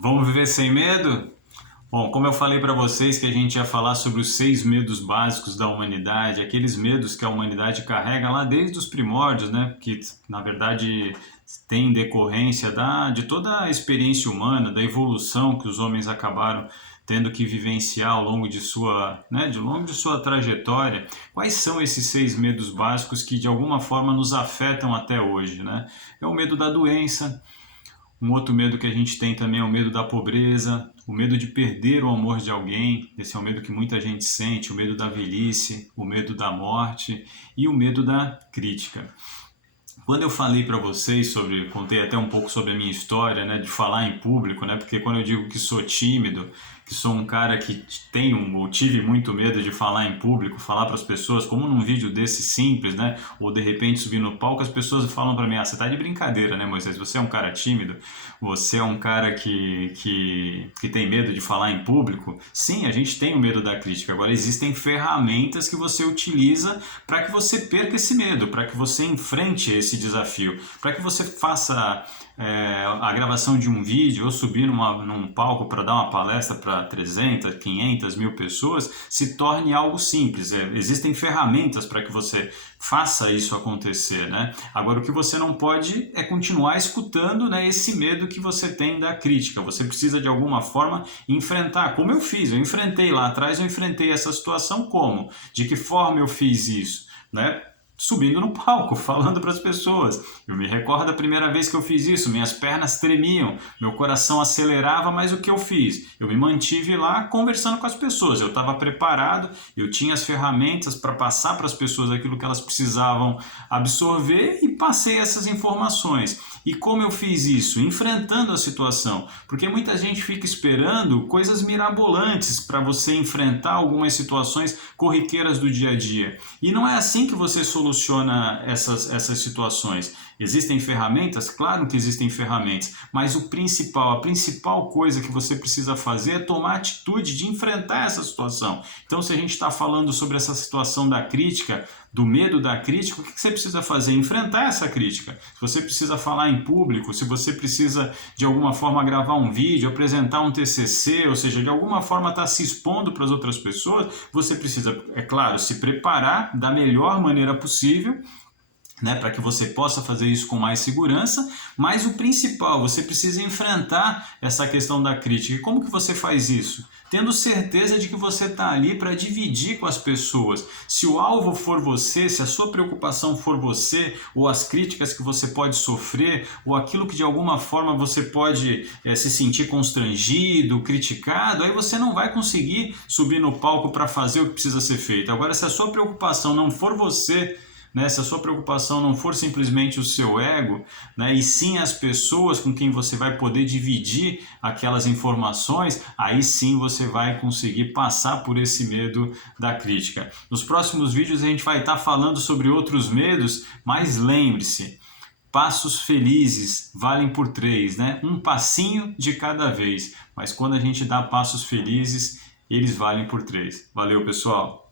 Vamos viver sem medo? Bom, como eu falei para vocês que a gente ia falar sobre os 6 medos básicos da humanidade, aqueles medos que a humanidade carrega lá desde os primórdios, né? Que na verdade tem decorrência de toda a experiência humana, da evolução que os homens acabaram tendo que vivenciar ao longo de sua trajetória. Quais são esses 6 medos básicos que de alguma forma nos afetam até hoje, né? É o medo da doença. Um outro medo que a gente tem também é o medo da pobreza, o medo de perder o amor de alguém. Esse é o medo que muita gente sente, o medo da velhice, o medo da morte e o medo da crítica. Quando eu falei para vocês contei até um pouco sobre a minha história, né, de falar em público, né, porque quando eu digo que sou tímido, que sou um cara que ou tive muito medo de falar em público, falar para as pessoas, como num vídeo desse simples, né, ou de repente subir no palco, as pessoas falam para mim: "Ah, você tá de brincadeira, né, Moisés? Você é um cara tímido? Você é um cara que tem medo de falar em público?" Sim, a gente tem o medo da crítica. Agora existem ferramentas que você utiliza para que você perca esse medo, para que você enfrente esse desafio, para que você faça a gravação de um vídeo ou subir num palco para dar uma palestra para 300, 500 mil pessoas, se torne algo simples. Existem ferramentas para que você faça isso acontecer, né? Agora, o que você não pode é continuar escutando, né, esse medo que você tem da crítica. Você precisa, de alguma forma, enfrentar, como eu fiz. Eu enfrentei lá atrás, eu enfrentei essa situação como? De que forma eu fiz isso, né? Subindo no palco, falando para as pessoas. Eu me recordo da primeira vez que eu fiz isso, minhas pernas tremiam, meu coração acelerava, mas o que eu fiz? Eu me mantive lá conversando com as pessoas. Eu estava preparado, eu tinha as ferramentas para passar para as pessoas aquilo que elas precisavam absorver e passei essas informações. E como eu fiz isso? Enfrentando a situação. Porque muita gente fica esperando coisas mirabolantes para você enfrentar algumas situações corriqueiras do dia a dia. E não é assim que você soluciona essas situações. Existem ferramentas? Claro que existem ferramentas, mas a principal coisa que você precisa fazer é tomar a atitude de enfrentar essa situação. Então, se a gente está falando sobre essa situação da crítica, do medo da crítica, o que você precisa fazer? Enfrentar essa crítica. Se você precisa falar em público, se você precisa de alguma forma gravar um vídeo, apresentar um TCC, ou seja, de alguma forma estar se expondo para as outras pessoas, você precisa, é claro, se preparar da melhor maneira possível, né, para que você possa fazer isso com mais segurança, mas o principal, você precisa enfrentar essa questão da crítica. E como que você faz isso? Tendo certeza de que você está ali para dividir com as pessoas. Se o alvo for você, se a sua preocupação for você, ou as críticas que você pode sofrer, ou aquilo que de alguma forma você pode se sentir constrangido, criticado, aí você não vai conseguir subir no palco para fazer o que precisa ser feito. Agora, se a sua preocupação não for você, né, se a sua preocupação não for simplesmente o seu ego, né, e sim as pessoas com quem você vai poder dividir aquelas informações, aí sim você vai conseguir passar por esse medo da crítica. Nos próximos vídeos a gente vai estar falando sobre outros medos, mas lembre-se, passos felizes valem por 3, né? Um passinho de cada vez, mas quando a gente dá passos felizes, eles valem por 3. Valeu, pessoal!